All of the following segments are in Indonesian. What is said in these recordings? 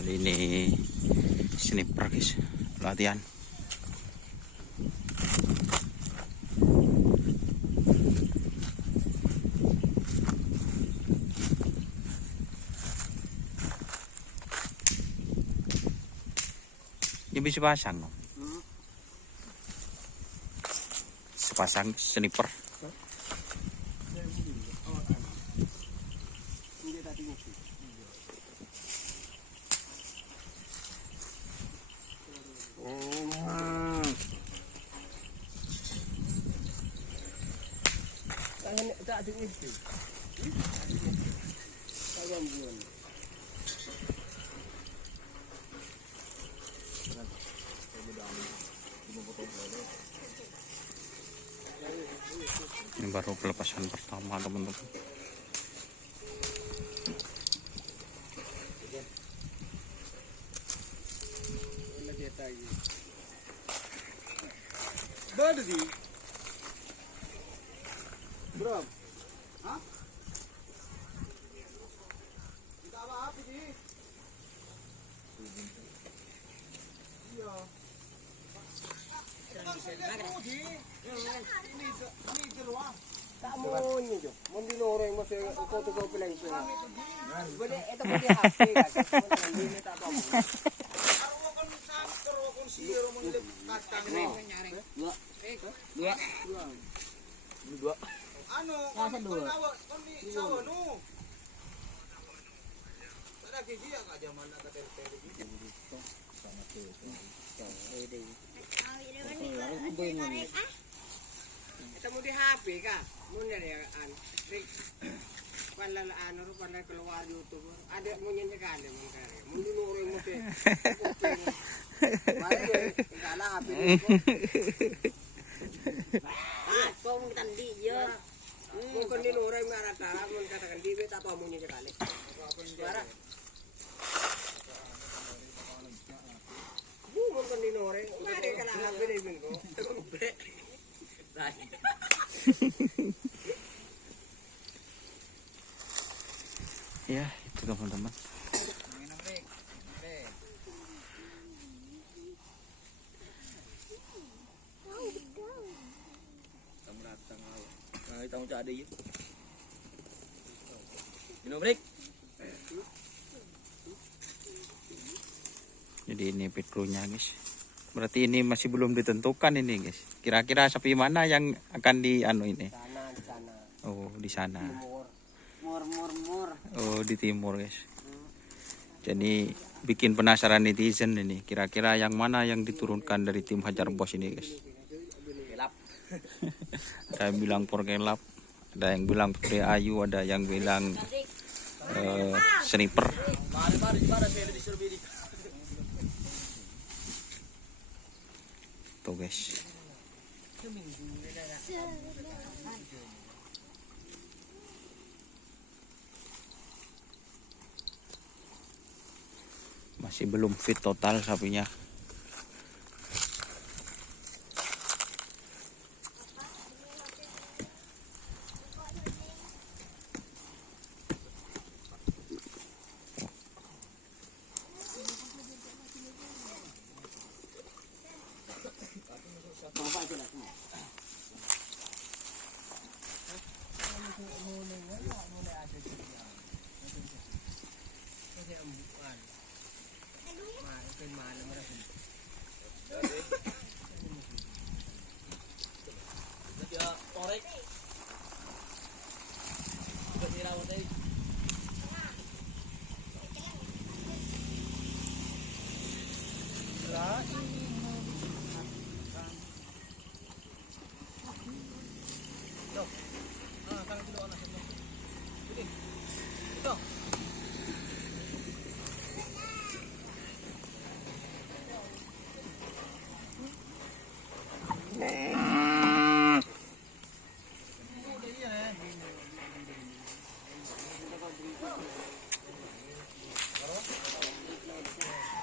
Kali ini sniper guys, latihan. Ini bisa pasang no? Sepasang sniper. Ini baru pelepasan pertama teman-teman. Bro, hah? Kita apa sih? Iya. Ini ruang. Tak mau ni jo. Mau di loreng masih kau pelang tu. Boleh itu boleh HP kan. Ini tak tahu. Arwakon sakter, arwakon siro mau lekat tangan nyaring. Dua. Dua. Ano, kon di sawa no. Ada kiji ya ka zaman na kater-ter gitu. Sama tu. Kita mau di HP kah? Mau nyari an. Palalaan ro pala keluar YouTube. Ada mau nyanyi kali mau kare. Mau di loreng mo te. Mari kala HP ko. Kung tandi yo. Kung kon di loreng maratara mon katakan di beta apa mo nyanyi kali. Suara. Mo kon di loreng. Mari kala HP ni minggo. Ya itu teman-teman. Tanggung jawab dia. Break. Jadi ini pit crew-nya guys. Berarti ini masih belum ditentukan ini guys. Kira-kira sapi mana yang akan di anu ini? Di sana. Oh di sana. Mur. Oh di timur guys. Jadi bikin penasaran netizen ini. Kira-kira yang mana yang diturunkan dari tim Hajar Bos ini guys. Ada yang bilang Porkelap, ada yang bilang Putri Ayu, ada yang bilang sniper. Tuh guys. Masih belum fit total sapinya.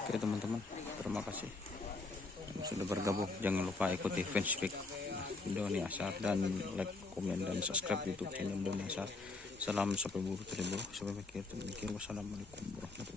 Oke teman-teman, terima kasih yang sudah bergabung. Jangan lupa ikuti fanspage Doni Asar dan like, komen dan subscribe YouTube channel Doni Asar. Salam sampai bertemu, sampai mikir. Wassalamualaikum warahmatullahi wabarakatuh.